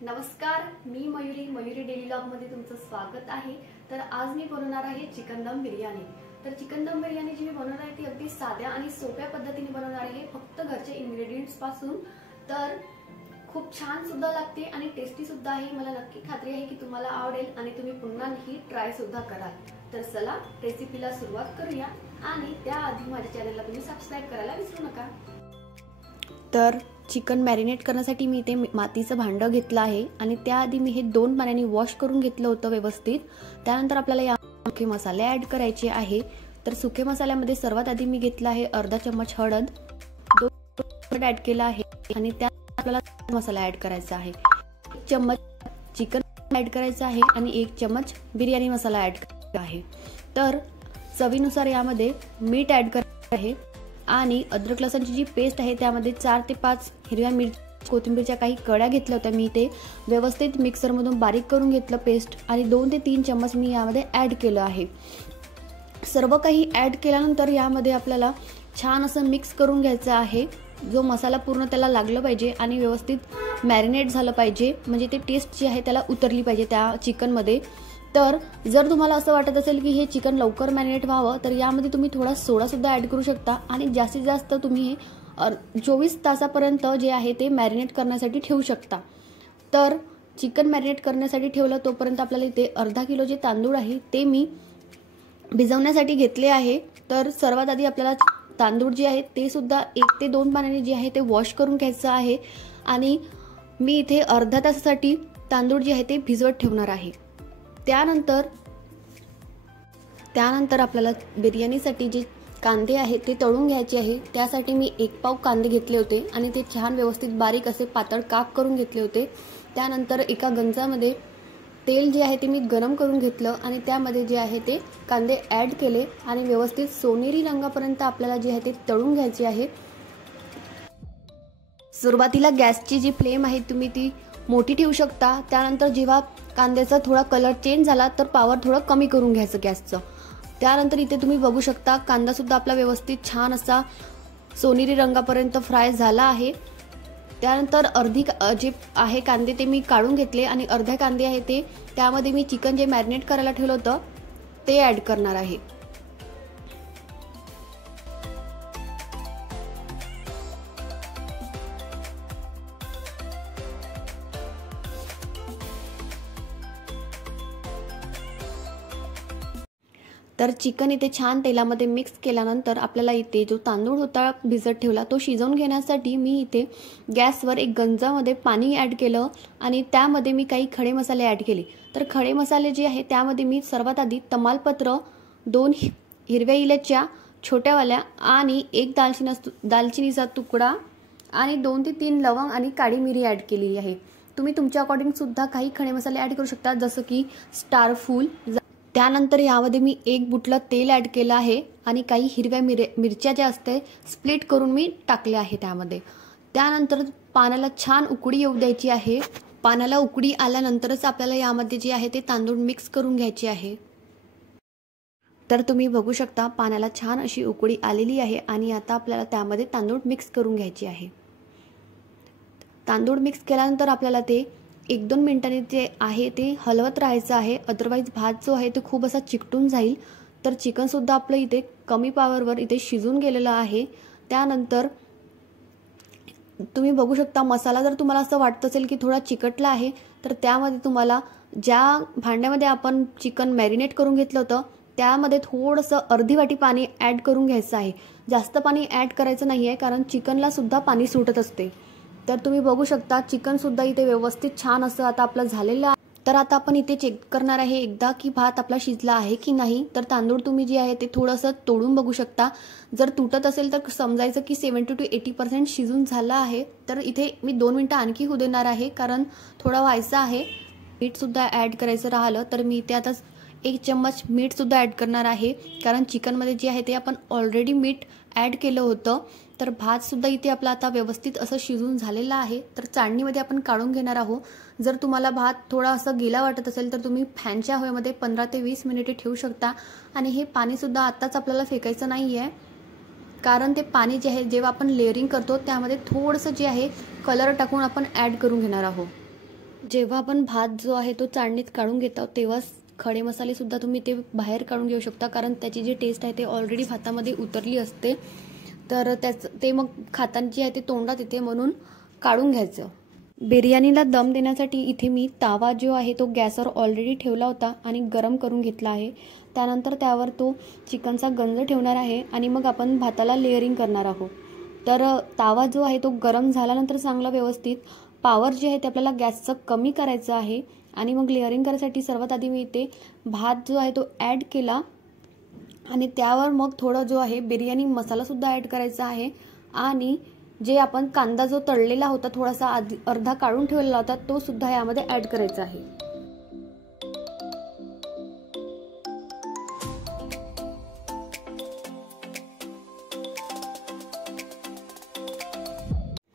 नमस्कार, मी मयुरी डेली व्लॉगमध्ये तुमचं स्वागत आहे। तर आज मी बनवणार आहे चिकन दम बिर्याणी। तर चिकन दम बिर्याणी जी मी बनवणार आहे ती अगदी साध्या आणि सोप्या पद्धतीने बनवणार आहे, फक्त घरच्या इन्ग्रेडियंट्स पासून। तर खूप छान सुद्धा लागते आणि टेस्टी सुद्धा आहे। मला नक्की खात्री आहे की तुम्हाला आवडेल आणि तुम्ही पुन्हा ही ट्राय सुद्धा कराल। तर चला रेसिपीला सुरुवात करूया आणि त्याआधी माझ्या चॅनलला तुम्ही सबस्क्राइब करायला विसरू नका। तर चिकन मॅरिनेट करण्यासाठी मी इथे मातीचं भांडं घेतलं आहे आणि त्याआधी मी हे 2 पाण्याने वॉश करून घेतलं होतं व्यवस्थित। त्यानंतर आपल्याला या सुके मसाले ऍड करायचे आहे। तर सुके मसाल्यामध्ये सर्वात आधी मी घेतला आहे अर्धा चम्मच हळद, 2 ऍड केला आहे आणि त्यात आपल्याला मसाला ऍड करायचा आहे। 1 चम्मच चिकन ऍड करायचा आहे आणि 1 चम्मच बिर्याणी मसाला ऍड करायचा आहे। तर चवीनुसार यामध्ये मीठ ऍड करायचं आहे आणि अद्रक लसणची जी पेस्ट आहे त्यामध्ये 4 ते 5 हिरव्या मिरची, कोथिंबीरच्या काही कळ्या घेतल्या होत्या। मी ते व्यवस्थित मिक्सर मधून बारीक करून घेतलं पेस्ट आणि 2 ते 3 चम्मच मी यामध्ये ऍड केलं आहे। सर्व काही ऍड केल्यानंतर यामध्ये आपल्याला छान असं मिक्स करून घ्यायचं आहे। जो मसाला पूर्ण त्याला लागलं पाहिजे आणि व्यवस्थित मॅरिनेट झालं पाहिजे, म्हणजे ते टेस्ट जी आहे त्याला उतरली पाहिजे त्या चिकन मध्ये। तर जर तुम्हाला असं वाटत असेल की हे चिकन लवकर मॅरिनेट व्हावं तर यामध्ये तुम्ही थोडा सोडा सुद्धा ऍड करू शकता आणि जास्तीत जास्त तुम्ही हे 24 तासापर्यंत जे आहे ते मॅरिनेट करण्यासाठी ठेवू शकता। तर चिकन मॅरिनेट करण्यासाठी ठेवलं तोपर्यंत आपल्याला इथे अर्धा किलो जे तांदूळ आहे ते मी भिजवण्यासाठी घेतले आहे। तर सर्वात आधी आपल्याला तांदूळ जे आहे ते सुद्धा 1 ते 2 पाण्याने जे आहे ते वॉश करून घ्यायचं आहे आणि मी इथे अर्धा तासासाठी तांदूळ जे आहे ते भिजवत ठेवणार आहे। त्यानंतर आपल्याला बिर्याणीसाठी जे कांदे आहेत ते तळून घ्यायचे आहे। त्यासाठी मी 1 पाव कांदे घेतले होते आणि ते छान व्यवस्थित बारीक असे पातळ काप करून घेतले होते। त्यानंतर एका गंजामध्ये तेल जे आहे ते मी गरम करून घेतलं आणि त्यामध्ये जे आहे ते कांदे ऍड केले आणि व्यवस्थित सोनेरी रंगापर्यंत आपल्याला जे आहे ते तळून घ्यायचे आहे। सुरुवातीला गॅसची जी फ्लेम आहे तुम्ही ती मोठी ठेवू शकता। त्यानंतर जेव्हा कांद्याचा थोडा कलर चेंज झाला तर पॉवर थोडं कमी करून घ्यायचं गॅसचं। त्यानंतर इथे तुम्ही बघू शकता कांदा सुद्धा आपला व्यवस्थित छान असा सोनेरी रंगापर्यंत फ्राय झाला आहे। त्यानंतर अर्धी जे आहे कांदे ते मी काढून घेतले आणि अर्धे कांदे आहे ते त्यामध्ये मी चिकन जे मॅरिनेट करायला ठेवलं होतं ते ऍड करणार आहे। तर चिकन इथे छान तेलामध्ये मिक्स केल्यानंतर आपल्याला इथे जो तांदूळ होता भिजत ठेवला तो शिजवून घेण्यासाठी मी इथे गॅसवर एक गंजामध्ये पाणी ऍड केलं आणि त्यामध्ये मी काही खडे मसाले ऍड केले। तर खडे मसाले जे आहे त्यामध्ये मी सर्वात आधी तमालपत्र, 2 हिरव्या इलायच्या छोट्यावाल्या आणि 1 दालचिनीचा तुकडा आणि 2 ते 3 लवंग आणि काळी मिरी ऍड केलेली आहे। तुम्ही तुमच्या अकॉर्डिंग सुद्धा काही खडे मसाले ऍड करू शकता, जसं की स्टार फूल। त्यानंतर यामध्ये मी 1 बुटला तेल ऍड केलं आहे आणि काही हिरव्या मिरच्या ज्या असते स्प्लिट करून मी टाकले आहे त्यामध्ये। त्यानंतर पाण्याला छान उकळी येऊ द्यायची आहे। पाण्याला उकळी आल्यानंतरच आपल्याला यामध्ये जे आहे ते तांदूळ मिक्स करून घ्यायचे आहे। तर तुम्ही बघू शकता पाण्याला छान अशी उकळी आलेली आहे आणि आता आपल्याला त्यामध्ये तांदूळ मिक्स करून घ्यायचे आहे। तांदूळ मिक्स केल्यानंतर आपल्याला ते 1-2 मिनिटांनी जे आहे ते हलवत राहायचं आहे, अदरवाईज भात जो आहे तो खूप असा चिकटून जाईल। तर चिकन सुद्धा आपलं इथे कमी पॉवरवर इथे शिजून गेलेलं आहे। त्यानंतर तुम्ही बघू शकता मसाला जर तुम्हाला असं वाटत असेल की थोडा चिकटला आहे तर त्यामध्ये तुम्हाला ज्या भांड्यामध्ये आपण चिकन मॅरिनेट करून घेतलं होतं त्यामध्ये थोडंसं अर्धी वाटी पाणी ऍड करून घ्यायचं आहे। जास्त पाणी ऍड करायचं नाहीये कारण चिकनला सुद्धा पाणी सुटत असते। तर तुम्ही बघू शकता चिकन सुद्धा इथे व्यवस्थित छान असं आता आपलं झालेलं आहे। तर आता आपण इथे चेक करणार आहे एकदा की भात आपला शिजला आहे की नाही। तर तांदूळ तुम्ही जे आहे ते थोडंसं तोडून बघू शकता। जर तुटत असेल तर समजायचं की 70 to 80% शिजून झाला आहे। तर इथे मी 2 मिनिटं आणखी होऊ देणार आहे कारण थोडा व्हायचा आहे। मीठ सुद्धा ऍड करायचं राहिलं तर मी इथे आता 1 चम्मच मीठ सुद्धा ऍड करणार आहे कारण चिकन मध्ये जे आहे ते आपण ऑलरेडी मीठ ऍड केलं होतं। तर भात सुद्धा इथे आपला आता व्यवस्थित असं शिजून झालेला आहे। तर चाळणीमध्ये आपण काढून घेणार आहोत। जर तुम्हाला भात थोडा असं गिला वाटत असेल तर तुम्ही फॅनच्या हवेमध्ये 15 ते 20 मिनिटे ठेवू शकता आणि हे पाणी सुद्धा आताच आपल्याला फेकायचं नाहीये कारण ते पाणी जे आहे जेव्हा आपण लेअरिंग करतो त्यामध्ये थोडंसं जे आहे कलर टाकून आपण ऍड करून घेणार आहोत। जेव्हा आपण भात जो आहे तो चाळणीत काढून घेतो तेव्हा खडे मसाले सुद्धा तुम्ही ते बाहेर काढून घेऊ शकता, कारण त्याची जी टेस्ट आहे ते ऑलरेडी भातामध्ये उतरली असते. तर ते मग खाताना जे आहे ते तोंडात येते, म्हणून काढून घ्यायचं. बिर्याणीला दम देण्यासाठी इथे मी तावा जो आहे तो गॅसवर ऑलरेडी ठेवला होता आणि गरम करून घेतला आहे. त्यानंतर त्यावर तो चिकनचा गंज ठेवणार आहे आणि मग आपण भाताला लेअरिंग करणार आहोत. तर तावा जो आहे तो गरम झाल्यानंतर चांगला व्यवस्थित पॉवर जे आहे ते आपल्याला गॅसचं कमी करायचं आहे आणि मग लेअरिंग करायसाठी सर्वात आधी मी इथे भात जो आहे तो ॲड केला आणि त्यावर मग थोडं जो आहे बिर्याणी मसाला सुद्धा ॲड करायचा आहे आणि जे आपण कांदा जो तळलेला होता थोडासा अर्धा काढून ठेवलेला होता तो सुद्धा यामध्ये ॲड करायचा आहे.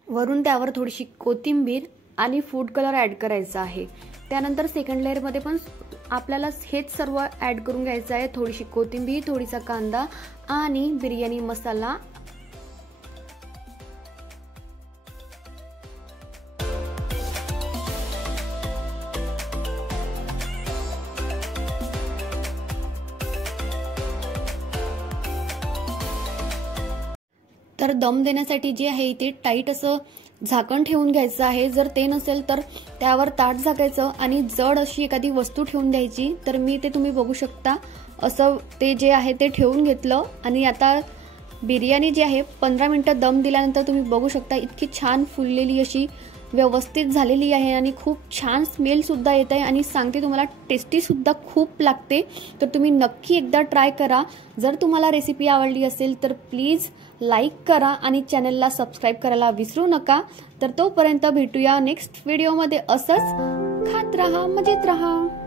वरून त्यावर थोडीशी कोथिंबीर आणि फूड कलर ॲड करायचा आहे. त्यानंतर सेकंड लेअरमध्ये पण आपल्याला हेच सर्व ॲड करून घ्यायचं आहे. थोडीशी कोथिंबीर, थोडीसा कांदा आणि बिर्याणी मसाला. तर दम देण्यासाठी जे आहे ते टाईट असं झाकण ठेवून घ्यायचं आहे. जर ते नसेल तर त्यावर ताट झाकायचं आणि जड अशी एखादी वस्तू ठेवून द्यायची. तर मी ते तुम्ही बघू शकता असं ते जे आहे ते ठेवून घेतलं आणि आता बिर्याणी जी आहे 15 मिनिटं दम दिल्यानंतर तुम्ही बघू शकता इतकी छान फुललेली अशी व्यवस्थित झालेली आहे आणि खूप छान स्मेल सुद्धा येत आहे आणि सांगते तुम्हाला टेस्टी सुद्धा खूप लागते. तर तुम्ही नक्की एकदा ट्राय करा. जर तुम्हाला रेसिपी आवडली असेल तर प्लीज लाईक करा आणि चॅनलला सबस्क्राईब करायला विसरू नका. तर तोपर्यंत भेटूया नेक्स्ट व्हिडिओमध्ये. असंच खात राहा, मजेत राहा.